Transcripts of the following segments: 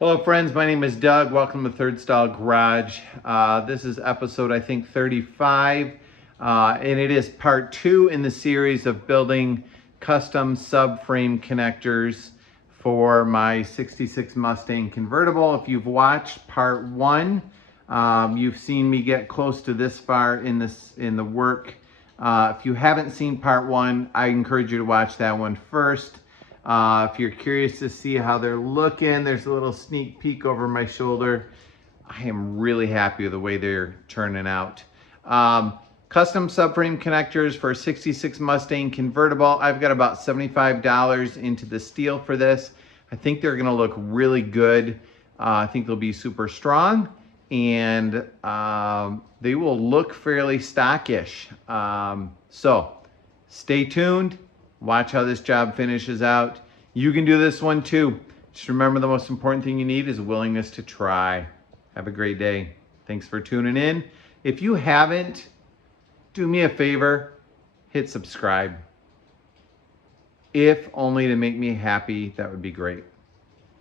Hello friends, my name is Doug. Welcome to Third Style Garage. This is episode, I think, 35, and it is part 2 in the series of building custom subframe connectors for my 66 Mustang convertible. If you've watched part 1, you've seen me get close to this far in the work. If you haven't seen part 1, I encourage you to watch that one first. If you're curious to see how they're looking, there's a little sneak peek over my shoulder. I am really happy with the way they're turning out. Custom subframe connectors for a 66 Mustang convertible. I've got about $75 into the steel for this. I think they're gonna look really good. I think they'll be super strong, and they will look fairly stockish. So stay tuned. Watch how this job finishes out. You can do this one too. Just remember, the most important thing you need is a willingness to try. Have a great day. Thanks for tuning in. If you haven't, do me a favor, hit subscribe. If only to make me happy, that would be great.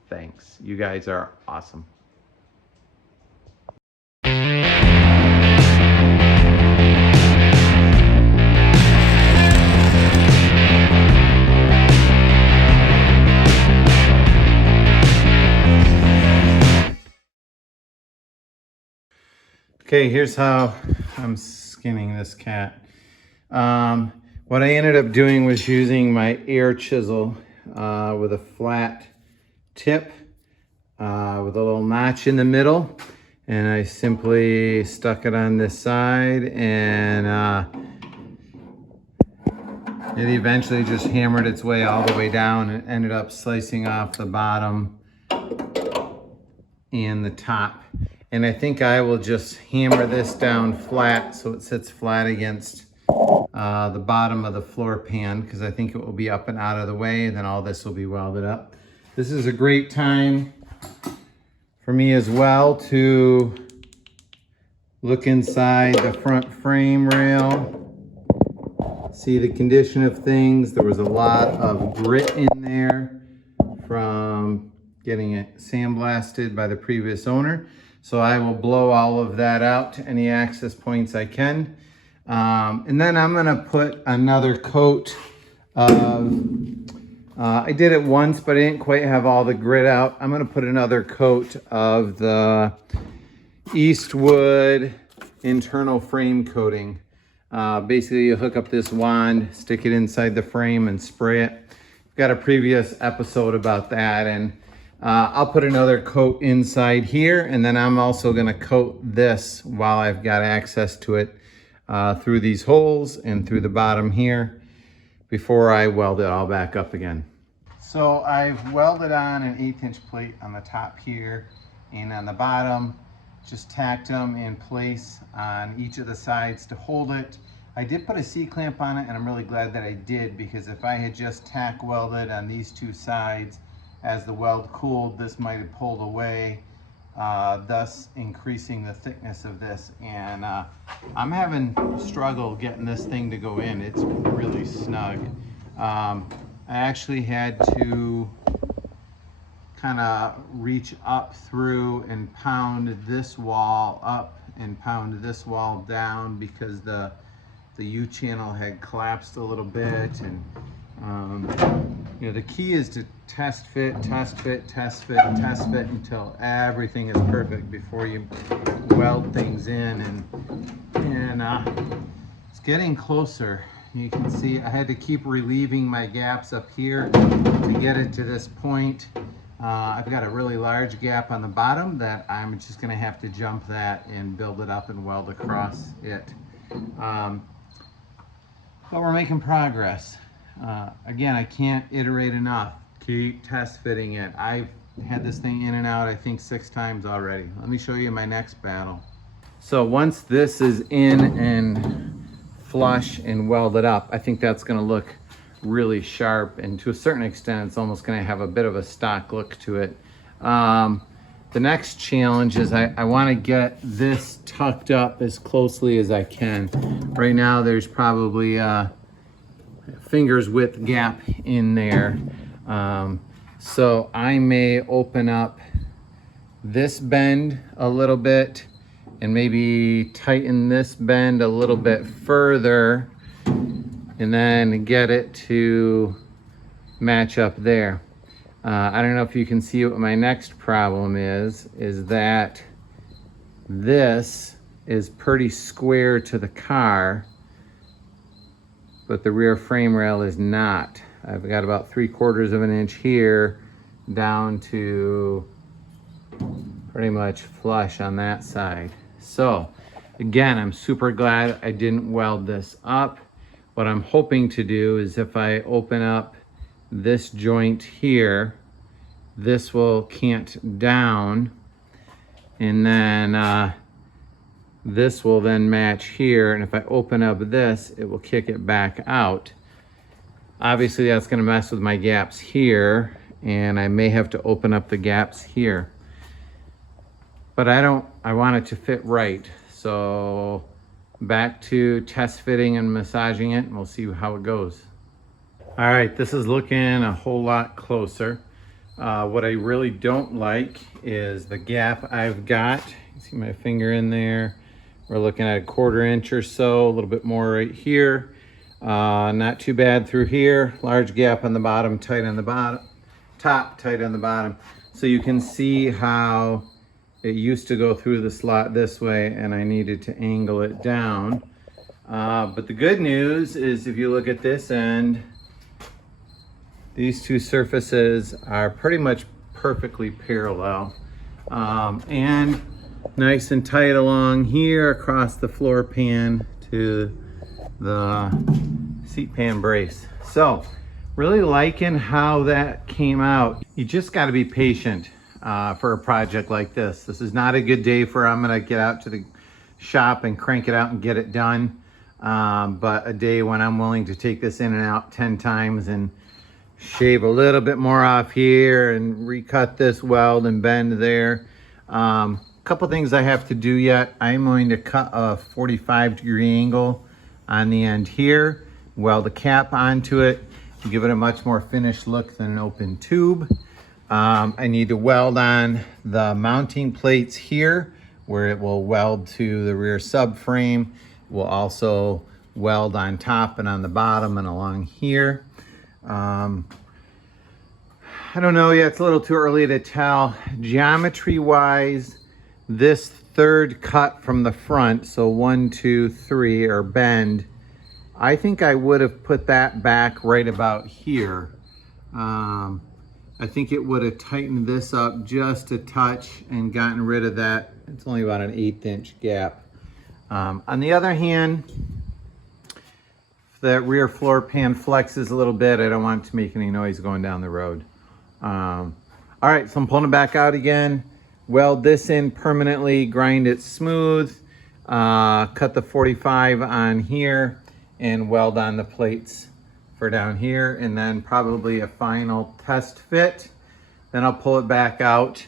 Thanks. You guys are awesome. Okay, here's how I'm skinning this cat. What I ended up doing was using my air chisel with a flat tip with a little notch in the middle, and I simply stuck it on this side, and it eventually just hammered its way all the way down and ended up slicing off the bottom and the top. And I think I will just hammer this down flat so it sits flat against the bottom of the floor pan, because I think it will be up and out of the way, and then all this will be welded up. This is a great time for me as well to look inside the front frame rail, see the condition of things. There was a lot of grit in there from getting it sandblasted by the previous owner. So I will blow all of that out to any access points I can. And then I'm gonna put another coat of, I did it once, but I didn't quite have all the grit out. I'm gonna put another coat of the Eastwood internal frame coating. Basically, you hook up this wand, stick it inside the frame, and spray it. I've got a previous episode about that, and I'll put another coat inside here, and then I'm also gonna coat this while I've got access to it through these holes and through the bottom here before I weld it all back up again. So I've welded on an 1/8" plate on the top here, and on the bottom, just tacked them in place on each of the sides to hold it. I did put a C-clamp on it, and I'm really glad that I did, because if I had just tack welded on these two sides, as the weld cooled, this might have pulled away, thus increasing the thickness of this. And I'm having struggle getting this thing to go in. It's really snug. I actually had to kind of reach up through and pound this wall up and pound this wall down, because the U-channel had collapsed a little bit. And you know, the key is to test fit, test fit, test fit, test fit until everything is perfect before you weld things in. And it's getting closer. You can see I had to keep relieving my gaps up here to get it to this point. I've got a really large gap on the bottom that I'm just gonna have to jump that and build it up and weld across it. But we're making progress. Again, I can't iterate enough. Keep test fitting it. I've had this thing in and out, I think 6 times already. Let me show you my next battle. So once this is in and flush and welded up, I think that's gonna look really sharp, and to a certain extent, it's almost gonna have a bit of a stock look to it. The next challenge is I wanna get this tucked up as closely as I can. Right now, there's probably fingers width gap in there. So I may open up this bend a little bit and maybe tighten this bend a little bit further and then get it to match up there. I don't know if you can see what my next problem is that this is pretty square to the car, but the rear frame rail is not. I've got about 3/4 of an inch here down to pretty much flush on that side. So again, I'm super glad I didn't weld this up. What I'm hoping to do is if I open up this joint here, this will cant down, and then this will then match here, and if I open up this, it will kick it back out. Obviously that's going to mess with my gaps here, and I may have to open up the gaps here, but I want it to fit right. So back to test fitting and massaging it, and we'll see how it goes. All right, this is looking a whole lot closer. What I really don't like is the gap I've got. You see my finger in there. We're looking at 1/4 inch or so, a little bit more right here. Not too bad through here. Large gap on the bottom, tight on the bottom, top, tight on the bottom. So you can see how it used to go through the slot this way, and I needed to angle it down. But the good news is if you look at this end, these two surfaces are pretty much perfectly parallel. And nice and tight along here across the floor pan to the seat pan brace. So really liking how that came out. You just got to be patient for a project like this. This is not a good day for I'm gonna get out to the shop and crank it out and get it done, but a day when I'm willing to take this in and out 10 times and shave a little bit more off here and recut this weld and bend there. Couple things I have to do yet. I'm going to cut a 45-degree angle on the end here, weld a cap onto it, give it a much more finished look than an open tube. I need to weld on the mounting plates here where it will weld to the rear subframe. We'll also weld on top and on the bottom and along here. I don't know yet, it's a little too early to tell. Geometry wise, this third cut from the front, so 1, 2, 3, or bend, I think I would have put that back right about here. I think it would have tightened this up just a touch and gotten rid of that. It's only about an 1/8 inch gap. On the other hand, if that rear floor pan flexes a little bit, I don't want it to make any noise going down the road. All right, so I'm pulling it back out again. Weld this in permanently, grind it smooth, cut the 45 on here, and weld on the plates for down here, and then probably a final test fit. Then I'll pull it back out,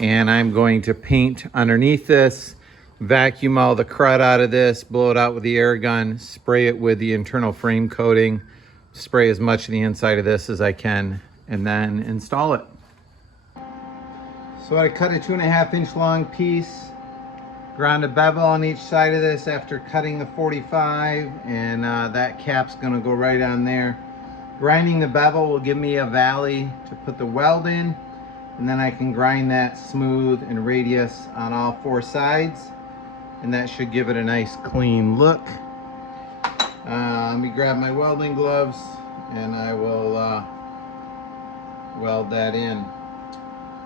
and I'm going to paint underneath this, vacuum all the crud out of this, blow it out with the air gun, spray it with the internal frame coating, spray as much of the inside of this as I can, and then install it. So I cut a 2.5 inch long piece, ground a bevel on each side of this after cutting the 45, and that cap's gonna go right on there. Grinding the bevel will give me a valley to put the weld in, and then I can grind that smooth and radius on all 4 sides, and that should give it a nice clean look. Let me grab my welding gloves and I will weld that in.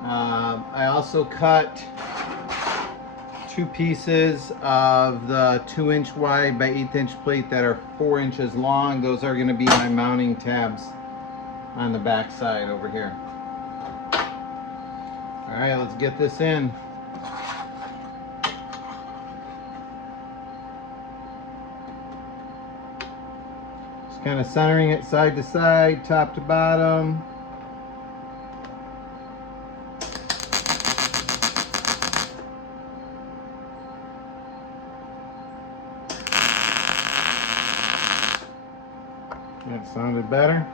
I also cut 2 pieces of the 2 inch wide by 1/8 inch plate that are 4 inches long. Those are going to be my mounting tabs on the back side over here. All right, let's get this in. Just kind of centering it side to side, top to bottom. That sounded better.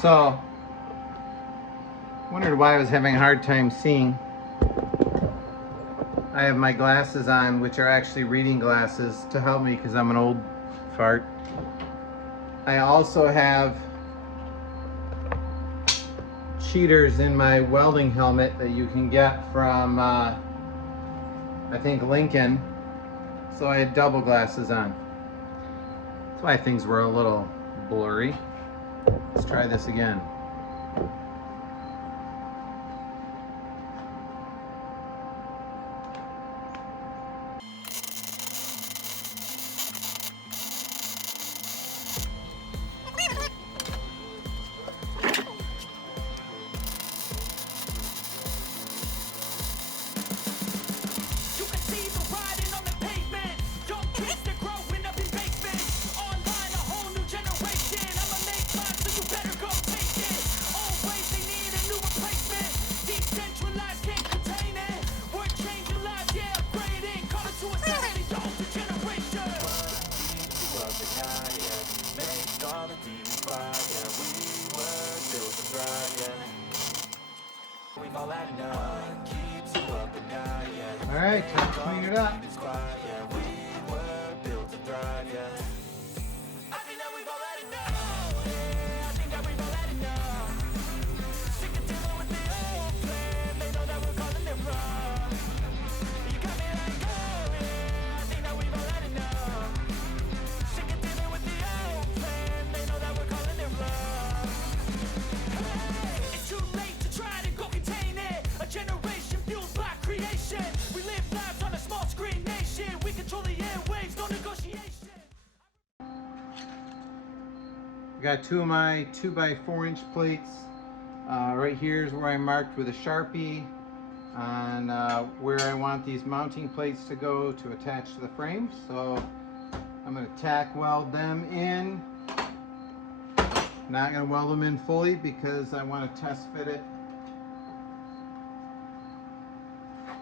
So, wondered why I was having a hard time seeing. I have my glasses on, which are actually reading glasses to help me because I'm an old fart. I also have cheaters in my welding helmet that you can get from, I think, Lincoln. So I had double glasses on. That's why things were a little blurry. Let's try this again. All right, time to clean it up. I got two of my 2x4 inch plates. Right here is where I marked with a Sharpie on where I want these mounting plates to go to attach to the frame. So I'm going to tack weld them in. Not going to weld them in fully because I want to test fit it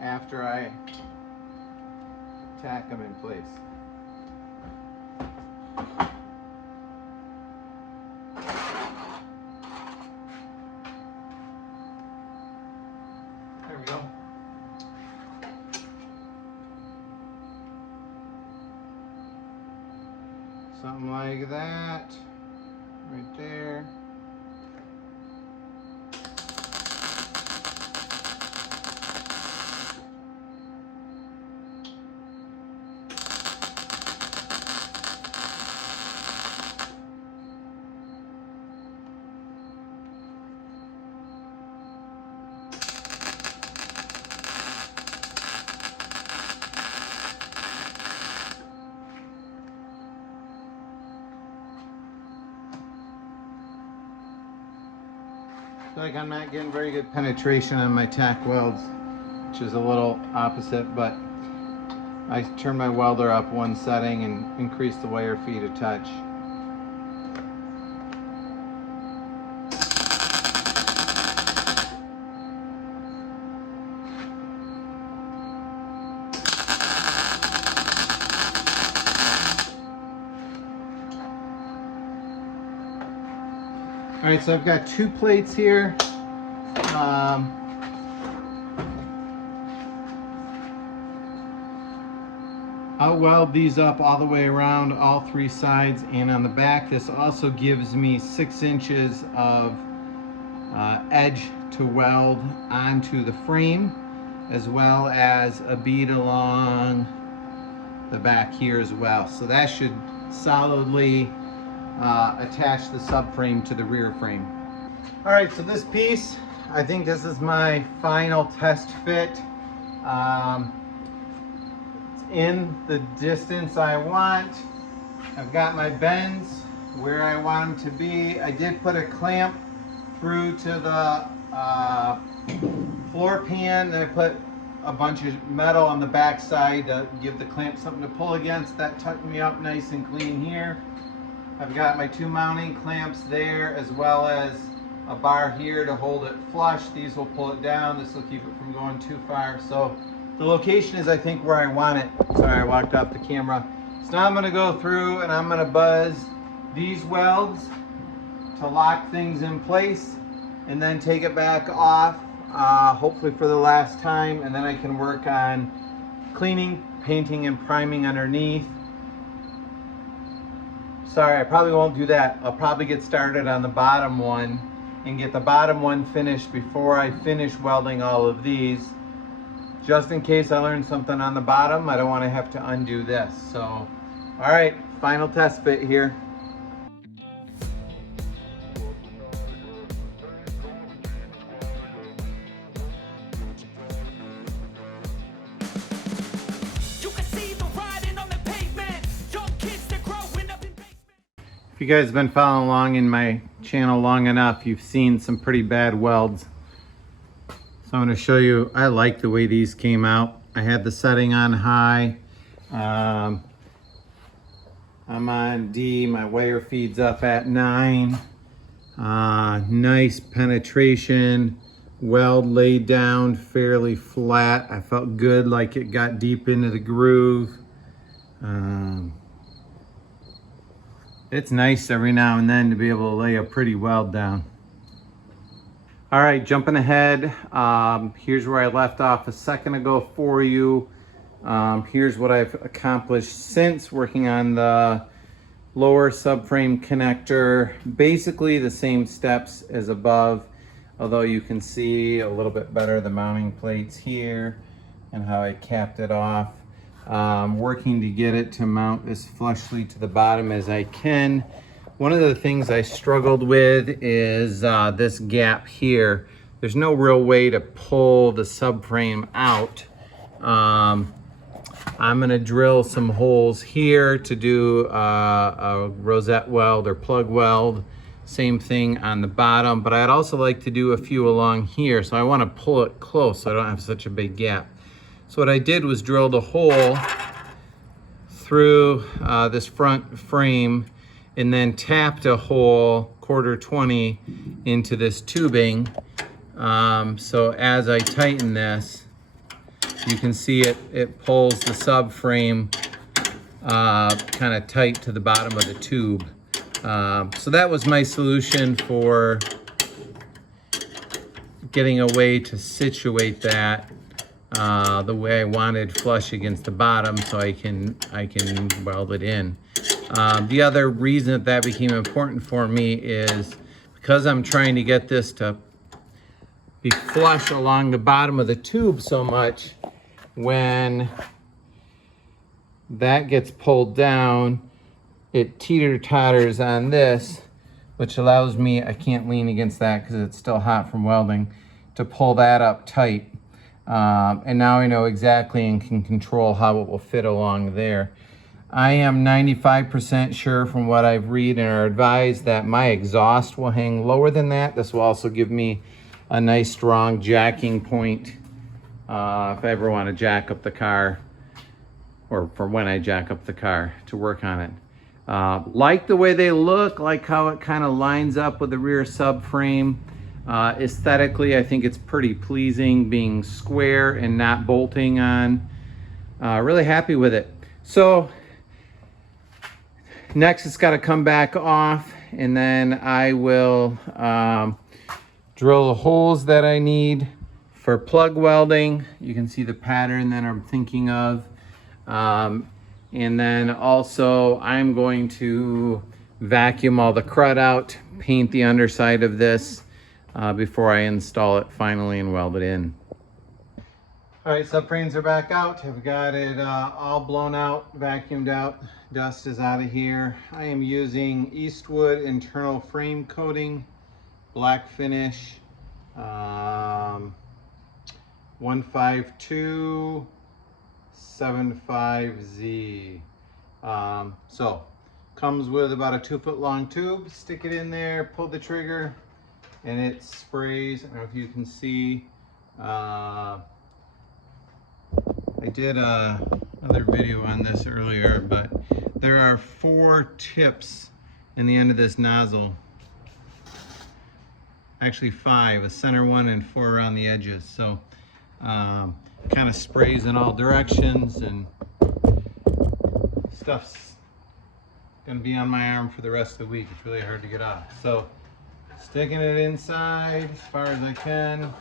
after I tack them in place. There we go. Something like that, right there. Like I'm not getting very good penetration on my tack welds, which is a little opposite, but I turn my welder up one setting and increase the wire feed a touch. All right, so I've got two plates here. I'll weld these up all the way around all three sides and on the back. This also gives me 6 inches of edge to weld onto the frame, as well as a bead along the back here as well. So that should solidly attach the subframe to the rear frame. All right, so this piece, I think this is my final test fit. It's in the distance I want. I've got my bends where I want them to be. I did put a clamp through to the floor pan. Then I put a bunch of metal on the back side to give the clamp something to pull against. That tucked me up nice and clean here. I've got my 2 mounting clamps there, as well as a bar here to hold it flush. These will pull it down. This will keep it from going too far. So the location is, I think, where I want it. Sorry, I walked off the camera. So now I'm going to go through and I'm going to buzz these welds to lock things in place and then take it back off, hopefully for the last time, and then I can work on cleaning, painting, and priming underneath. Sorry, I probably won't do that. I'll probably get started on the bottom one and get the bottom one finished before I finish welding all of these. Just in case I learn something on the bottom, I don't want to have to undo this. So, all right, final test fit here. If you guys have been following along in my channel long enough, you've seen some pretty bad welds. So I'm going to show you, I like the way these came out. I had the setting on high. I'm on D, my wire feeds up at 9. Nice penetration, weld laid down fairly flat. I felt good, like it got deep into the groove. It's nice every now and then to be able to lay a pretty weld down. All right, jumping ahead, here's where I left off a second ago for you. Here's what I've accomplished since working on the lower subframe connector. Basically the same steps as above, although you can see a little bit better the mounting plates here and how I capped it off. Working to get it to mount as flushly to the bottom as I can. One of the things I struggled with is this gap here. There's no real way to pull the subframe out. I'm gonna drill some holes here to do a rosette weld or plug weld. Same thing on the bottom, but I'd also like to do a few along here. So I wanna pull it close so I don't have such a big gap. So what I did was drilled a hole through this front frame and then tapped a hole 1/4-20 into this tubing. So as I tighten this, you can see it pulls the subframe kind of tight to the bottom of the tube. So that was my solution for getting a way to situate that the way I wanted, flush against the bottom, so I can weld it in. The other reason that became important for me is because I'm trying to get this to be flush along the bottom of the tube so much, when that gets pulled down, it teeter-totters on this, which allows me, I can't lean against that because it's still hot from welding, to pull that up tight. And now I know exactly and can control how it will fit along there. I am 95% sure from what I've read and are advised that my exhaust will hang lower than that. This will also give me a nice strong jacking point if I ever want to jack up the car, or for when I jack up the car to work on it. Like the way they look, like how it kind of lines up with the rear subframe. Aesthetically, I think it's pretty pleasing being square and not bolting on. Really happy with it. So next it's got to come back off, and then I will drill the holes that I need for plug welding. You can see the pattern that I'm thinking of. And then also I'm going to vacuum all the crud out, paint the underside of this before I install it finally and weld it in. All right, subframes are back out. I've got it all blown out, vacuumed out. Dust is out of here. I am using Eastwood internal frame coating, black finish, 15275Z. So comes with about a 2-foot long tube. Stick it in there, pull the trigger, and it sprays. I don't know if you can see. I did another video on this earlier, but there are 4 tips in the end of this nozzle. Actually 5, a center one and 4 around the edges. So kind of sprays in all directions, and stuff's gonna be on my arm for the rest of the week. It's really hard to get off. So Sticking it inside as far as I can.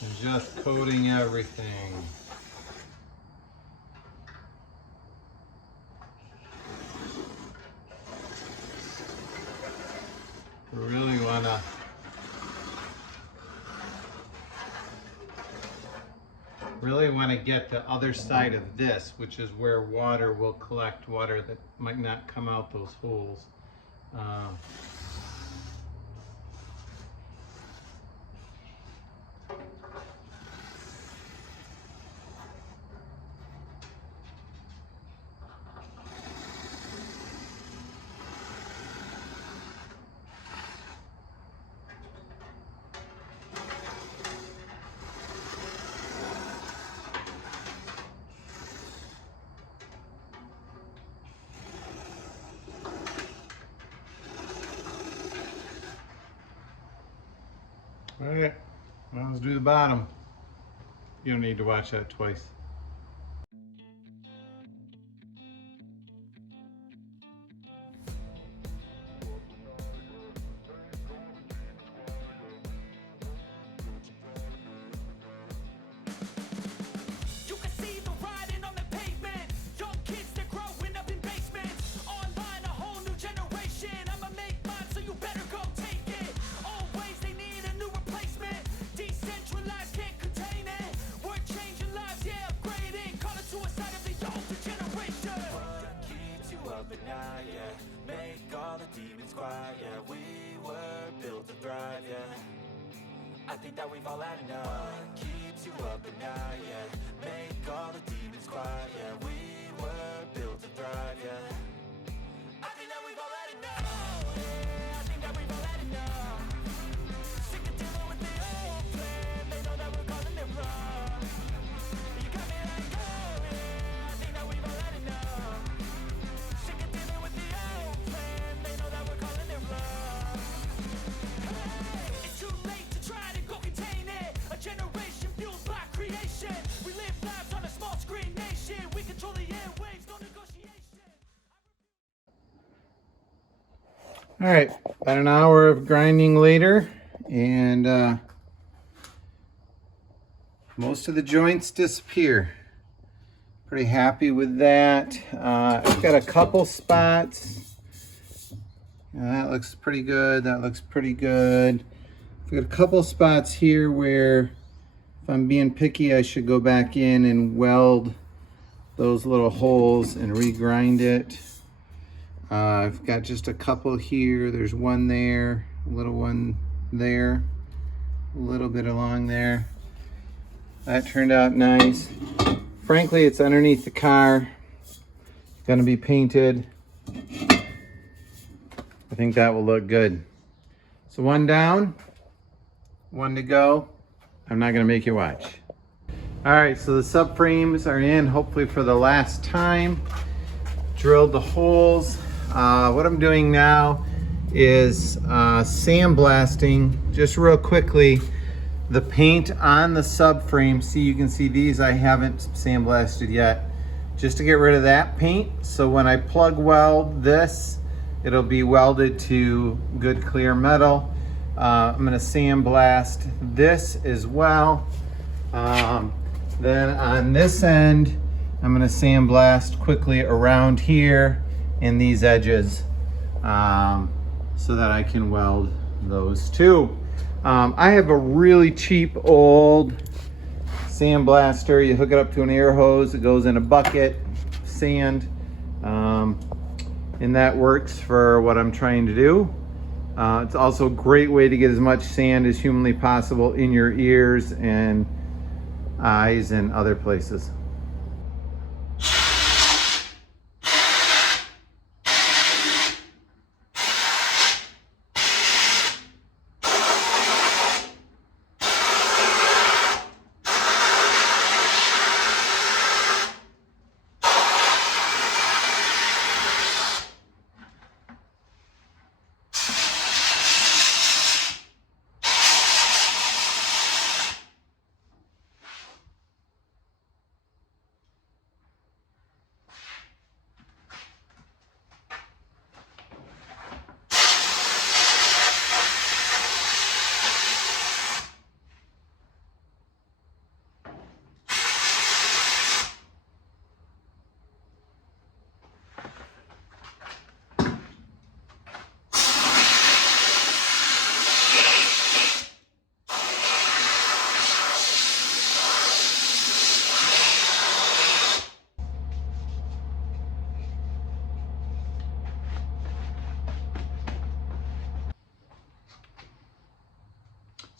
And just coating everything. Really want to get the other side of this, which is where water will collect, water that might not come out those holes. All right, now let's do the bottom. You don't need to watch that twice. I think that we've all had enough. What keeps you up at night, yeah. Make all the demons quiet, yeah. We were built to thrive, yeah. I think that we've all had enough. Yeah, I think that we've all had enough. Sick of dealing with the old plan. They know that we're calling it wrong. You got me like, oh yeah, I think that we've all had enough. Sick of dealing with the old plan. They know that we're calling it wrong. Hey, it's too late to try to go contain it. A generation fueled by creation. We live lives on a small screen nation. We control the airwaves, no negotiation. All right, about an hour of grinding later, and most of the joints disappear. Pretty happy with that. I've got a couple spots. That looks pretty good. That looks pretty good. I've got a couple spots here where, if I'm being picky, I should go back in and weld those little holes and regrind it. I've got just a couple here. There's one there, a little one there, a little bit along there. That turned out nice. Frankly, it's underneath the car. It's gonna be painted. I think that will look good. So one down, one to go. I'm not gonna make you watch. All right, so the subframes are in, hopefully for the last time. Drilled the holes. What I'm doing now is sandblasting, just real quickly, the paint on the subframe. See, you can see these I haven't sandblasted yet, just to get rid of that paint. So when I plug weld this, it'll be welded to good clear metal. I'm gonna sandblast this as well. Then on this end, I'm gonna sandblast quickly around here in these edges so that I can weld those two. I have a really cheap old sandblaster. You hook it up to an air hose, it goes in a bucket, sand, and that works for what I'm trying to do. It's also a great way to get as much sand as humanly possible in your ears and eyes and other places.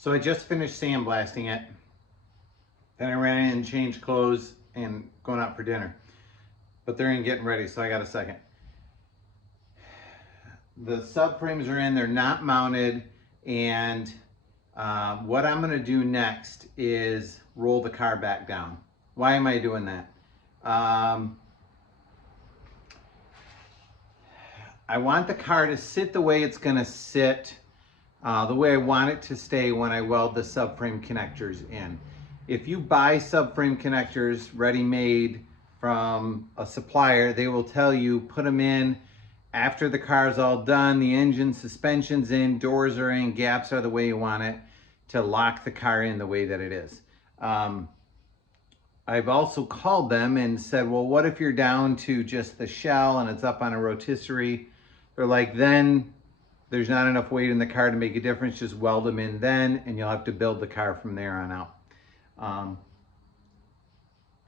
So I just finished sandblasting it. Then I ran in and changed clothes and going out for dinner. But they're in getting ready, so I got a second. The subframes are in, they're not mounted, and what I'm gonna do next is roll the car back down. Why am I doing that? I want the car to sit the way it's gonna sit, the way I want it to stay when I weld the subframe connectors in. If you buy subframe connectors ready-made from a supplier, they will tell you put them in after the car's all done, the engine, suspension's in, doors are in, gaps are the way you want it to lock the car in the way that it is. I've also called them and said, well, what if you're down to just the shell and it's up on a rotisserie? They're like, then there's not enough weight in the car to make a difference. Just weld them in then, and you'll have to build the car from there on out.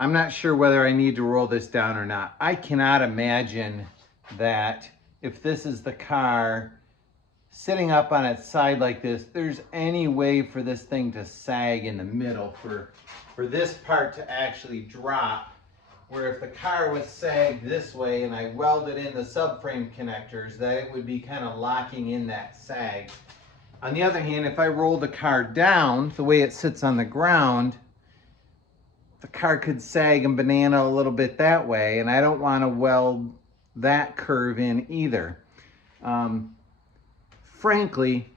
I'm not sure whether I need to roll this down or not. I cannot imagine that if this is the car sitting up on its side like this, there's any way for this thing to sag in the middle for this part to actually drop, where if the car was sagged this way and I welded in the subframe connectors, that it would be kind of locking in that sag. On the other hand, if I roll the car down the way it sits on the ground, the car could sag and banana a little bit that way, and I don't want to weld that curve in either. Frankly,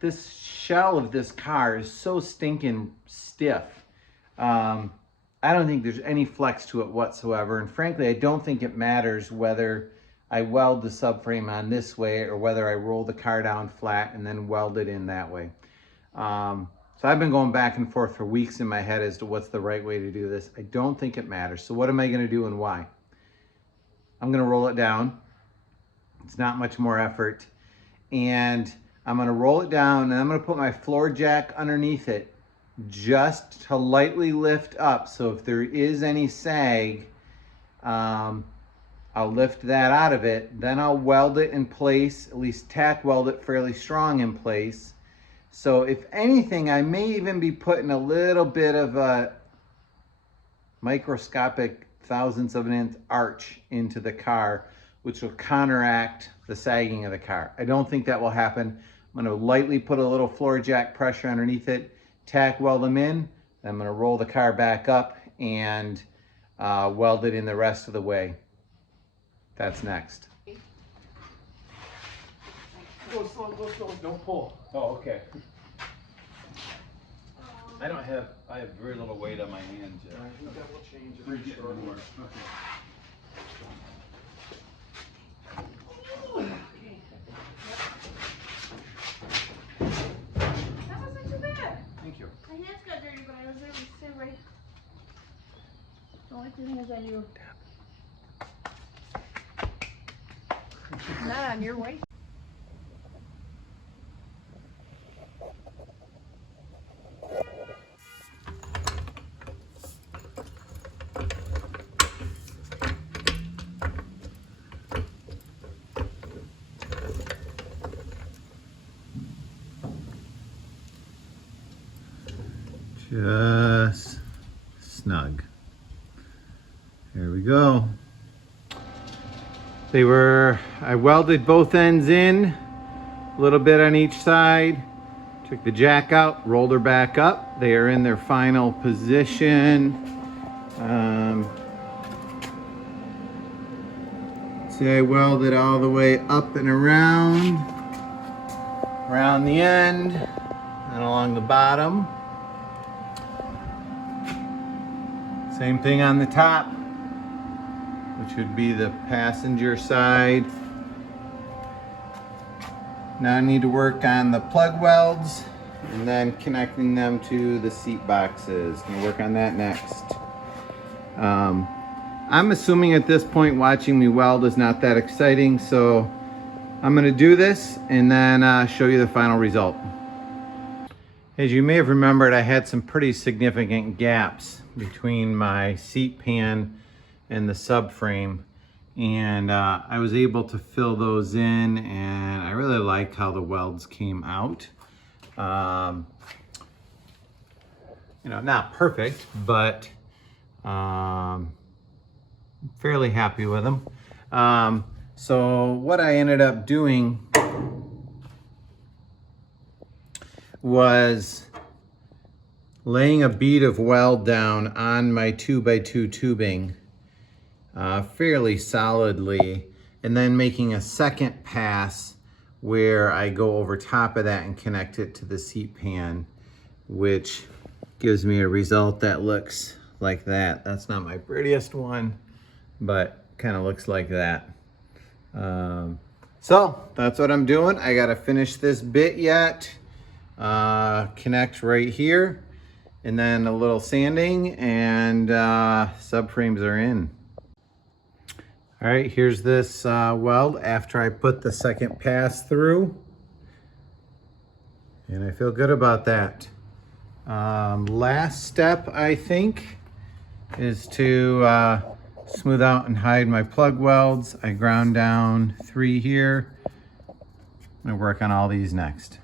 this shell of this car is so stinking stiff. I don't think there's any flex to it whatsoever, and frankly, I don't think it matters whether I weld the subframe on this way or whether I roll the car down flat and then weld it in that way. So I've been going back and forth for weeks in my head as to what's the right way to do this. I don't think it matters. So what am I going to do and why? I'm going to roll it down. It's not much more effort. And I'm going to roll it down, and I'm going to put my floor jack underneath it just to lightly lift up. So if there is any sag, I'll lift that out of it. Then I'll weld it in place, at least tack weld it fairly strong in place. So if anything, I may even be putting a little bit of a microscopic thousandths of an inch arch into the car, which will counteract the sagging of the car. I don't think that will happen. I'm gonna lightly put a little floor jack pressure underneath it, tack weld them in, then I'm gonna roll the car back up and weld it in the rest of the way. That's next. Go slow, don't pull. Oh, okay. I have very little weight on my hands yet. I think that will change We're getting more. That wasn't too bad. Thank you. My hands got dirty, but I was able to stay right. Don't like your hands on you. Not on your waist. Just snug. There we go. I welded both ends in, a little bit on each side, took the jack out, rolled her back up. They are in their final position. See, I welded all the way up and around the end, and along the bottom. Same thing on the top, which would be the passenger side. Now I need to work on the plug welds and then connecting them to the seat boxes. Gonna work on that next. I'm assuming at this point watching me weld is not that exciting, so I'm gonna do this and then show you the final result. As you may have remembered, I had some pretty significant gaps between my seat pan and the subframe, and I was able to fill those in, and I really like how the welds came out. You know, not perfect, but fairly happy with them. So what I ended up doing was laying a bead of weld down on my 2x2 tubing fairly solidly, and then making a second pass where I go over top of that and connect it to the seat pan, which gives me a result that looks like that. That's not my prettiest one, but kind of looks like that. So that's what I'm doing. I gotta finish this bit yet. Connect right here, and then a little sanding, and subframes are in. All right, here's this weld after I put the second pass through, and I feel good about that. Last step, I think, is to smooth out and hide my plug welds. I ground down 3 here. I'm gonna work on all these next.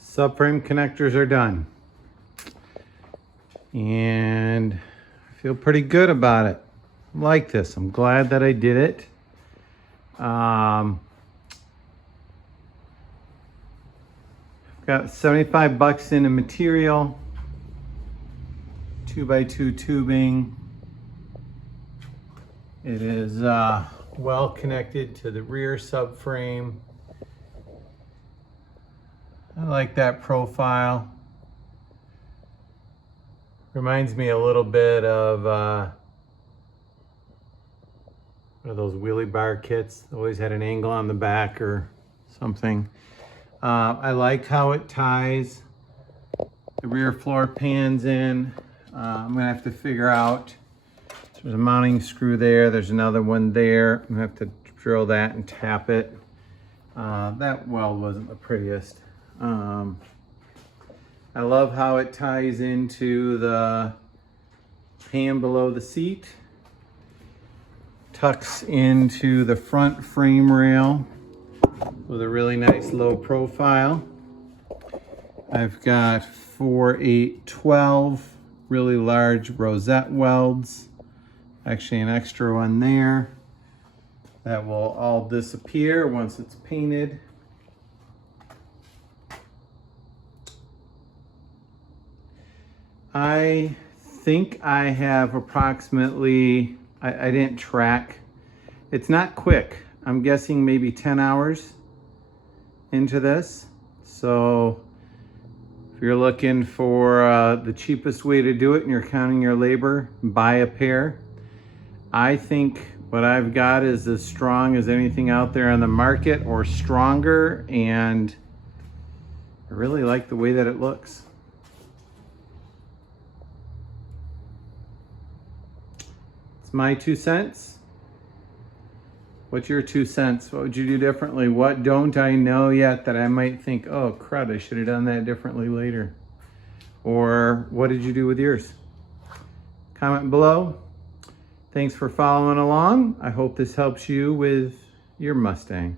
Subframe connectors are done, and I feel pretty good about it. I like this. I'm glad that I did it. Got 75 bucks in the material, 2x2 tubing. It is well connected to the rear subframe. I like that profile. Reminds me a little bit of one of those wheelie bar kits. Always had an angle on the back or something. I like how it ties the rear floor pans in. I'm gonna have to figure out, there's a mounting screw there, there's another one there. I'm gonna have to drill that and tap it. That weld wasn't the prettiest. I love how it ties into the pan below the seat, tucks into the front frame rail with a really nice low profile. I've got 4, 8, 12 really large rosette welds. Actually an extra one there. That will all disappear once it's painted. I think I have approximately, I didn't track. It's not quick. I'm guessing maybe 10 hours into this. So if you're looking for the cheapest way to do it and you're counting your labor, buy a pair. I think what I've got is as strong as anything out there on the market or stronger, and I really like the way that it looks. It's my 2 cents. What's your 2 cents? What would you do differently? What don't I know yet that I might think, oh crud, I should have done that differently later? Or what did you do with yours? Comment below. Thanks for following along. I hope this helps you with your Mustang.